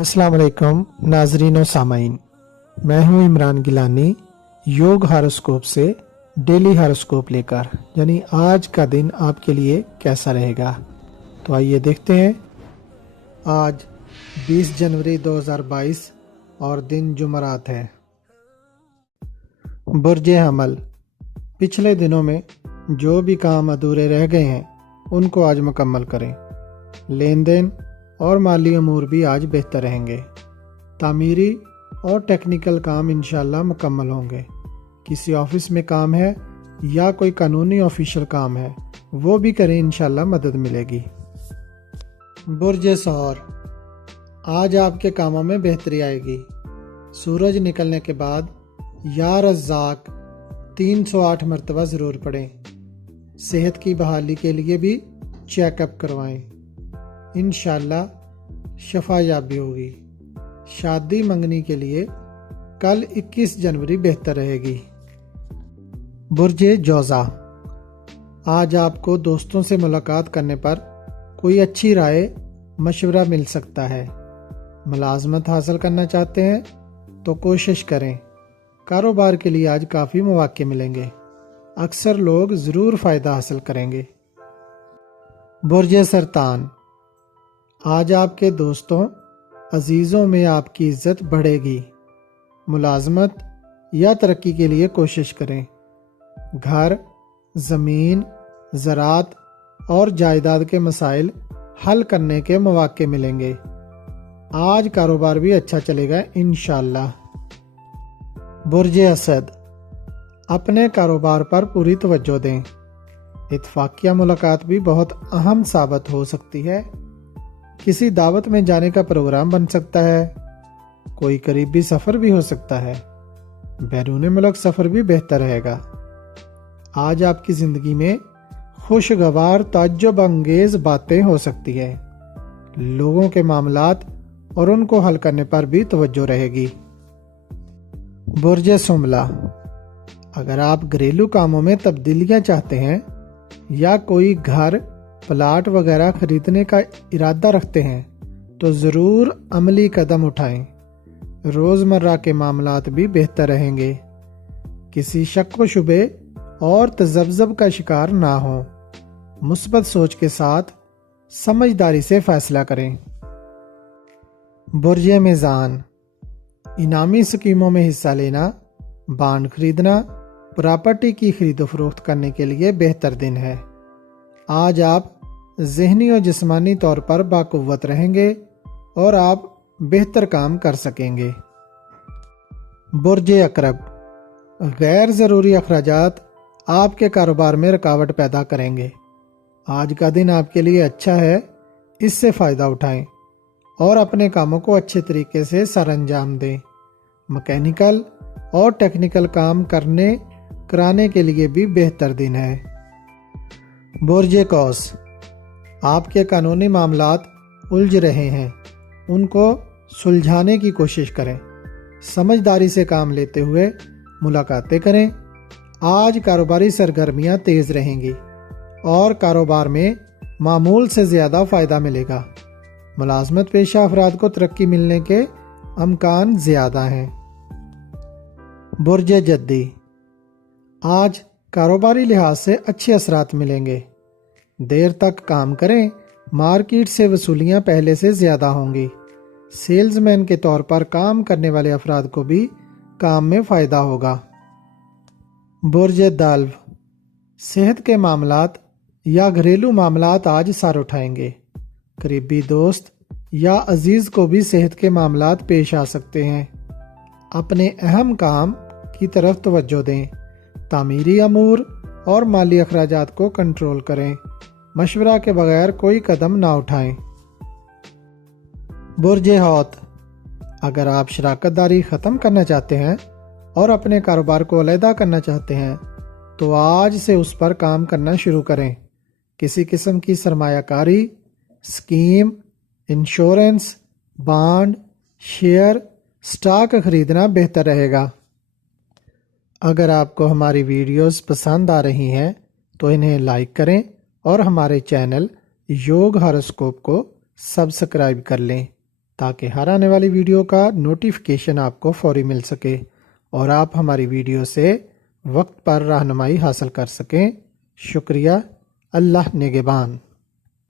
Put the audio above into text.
अस्सलाम वालेकुम नाजरीन और सामाइन, मैं हूं इमरान गिलानी योग हॉरोस्कोप से डेली हॉरोस्कोप लेकर, यानी आज का दिन आपके लिए कैसा रहेगा। तो आइए देखते हैं। आज 20 जनवरी 2022 और दिन जुमरात है। बुर्ज हमल, पिछले दिनों में जो भी काम अधूरे रह गए हैं उनको आज मुकम्मल करें। लेन देन और माली अमूर भी आज बेहतर रहेंगे। तामीरी और टेक्निकल काम इंशाल्लाह मुकम्मल होंगे। किसी ऑफिस में काम है या कोई कानूनी ऑफिशियल काम है वो भी करें, इंशाल्लाह मदद मिलेगी। बुर्ज सौर, आज आपके कामों में बेहतरी आएगी। सूरज निकलने के बाद या रज़्ज़ाक 308 मरतबा ज़रूर पढ़ें। सेहत की बहाली के लिए भी चेकअप करवाएं, इंशाल्लाह शफायाबी होगी। शादी मंगनी के लिए कल 21 जनवरी बेहतर रहेगी। बुर्ज जौज़ा, आज आपको दोस्तों से मुलाकात करने पर कोई अच्छी राय मशवरा मिल सकता है। मुलाजमत हासिल करना चाहते हैं तो कोशिश करें। कारोबार के लिए आज काफ़ी मौके मिलेंगे। अक्सर लोग ज़रूर फ़ायदा हासिल करेंगे। बुर्ज सरतान, आज आपके दोस्तों अजीज़ों में आपकी इज़्ज़त बढ़ेगी। मुलाजमत या तरक्की के लिए कोशिश करें। घर, ज़मीन, ज़रात और जायदाद के मसाइल हल करने के मौके मिलेंगे। आज कारोबार भी अच्छा चलेगा इंशाअल्लाह। बुर्ज असद, अपने कारोबार पर पूरी तवज्जो दें। इत्तफाकिया मुलाकात भी बहुत अहम साबित हो सकती है। किसी दावत में जाने का प्रोग्राम बन सकता है। कोई करीबी सफ़र भी हो सकता है। बैरून मुल्क सफ़र भी बेहतर रहेगा। आज आपकी ज़िंदगी में खुशगवार ताज्जुब अंगेज़ बातें हो सकती है। लोगों के मामलात और उनको हल करने पर भी तवज्जो रहेगी। बुर्ज सुमला, अगर आप घरेलू कामों में तब्दीलियां चाहते हैं या कोई घर, प्लाट वगैरह खरीदने का इरादा रखते हैं तो ज़रूर अमली कदम उठाएं। रोज़मर्रा के मामलात भी बेहतर रहेंगे। किसी शक व शुबे और तज़ब्ज़ब का शिकार ना हो। मुस्बत सोच के साथ समझदारी से फैसला करें। बुर्ज मीज़ान, इनामी स्कीमों में हिस्सा लेना, बांड खरीदना, प्रॉपर्टी की खरीदो फरोख्त करने के लिए बेहतर दिन है। आज आप ज़हनी और जिस्मानी तौर पर बाक़ुव्वत रहेंगे और आप बेहतर काम कर सकेंगे। बुर्ज अकरब, गैर ज़रूरी अखराजात आपके कारोबार में रुकावट पैदा करेंगे। आज का दिन आपके लिए अच्छा है, इससे फ़ायदा उठाएं और अपने कामों को अच्छे तरीके से सरअंजाम दें। मैकेनिकल और टेक्निकल काम कराने के लिए भी बेहतर दिन है। बुर्ज कौस, आपके कानूनी मामलात उलझ रहे हैं, उनको सुलझाने की कोशिश करें। समझदारी से काम लेते हुए मुलाकातें करें। आज कारोबारी सरगर्मियां तेज़ रहेंगी और कारोबार में मामूल से ज़्यादा फ़ायदा मिलेगा। मुलाजमत पेशा अफराद को तरक्की मिलने के अमकान ज़्यादा हैं। बुर्ज जद्दी, आज कारोबारी लिहाज से अच्छे असरात मिलेंगे। देर तक काम करें, मार्केट से वसूलियां पहले से ज़्यादा होंगी। सेल्समैन के तौर पर काम करने वाले अफराद को भी काम में फ़ायदा होगा। बुर्ज दाल्व, सेहत के मामलात या घरेलू मामलात आज सर उठाएंगे। करीबी दोस्त या अजीज़ को भी सेहत के मामलात पेश आ सकते हैं। अपने अहम काम की तरफ तवज्जो दें। तामीरी अमूर और माली अखराजात को कंट्रोल करें। मशवरा के बगैर कोई कदम ना उठाएं। बुर्ज हौत, अगर आप शराकतदारी ख़त्म करना चाहते हैं और अपने कारोबार को अलहदा करना चाहते हैं तो आज से उस पर काम करना शुरू करें। किसी किस्म की सरमायाकारी, scheme, insurance, bond, share, stock खरीदना बेहतर रहेगा। अगर आपको हमारी वीडियोस पसंद आ रही हैं तो इन्हें लाइक करें और हमारे चैनल योग हॉरोस्कोप को सब्सक्राइब कर लें تاکہ ہر آنے والی ویڈیو کا نوٹیفیکیشن آپ کو فوری مل سکے اور آپ ہماری ویڈیو سے وقت پر رہنمائی حاصل کر سکیں۔ شکریہ۔ اللہ نگہبان۔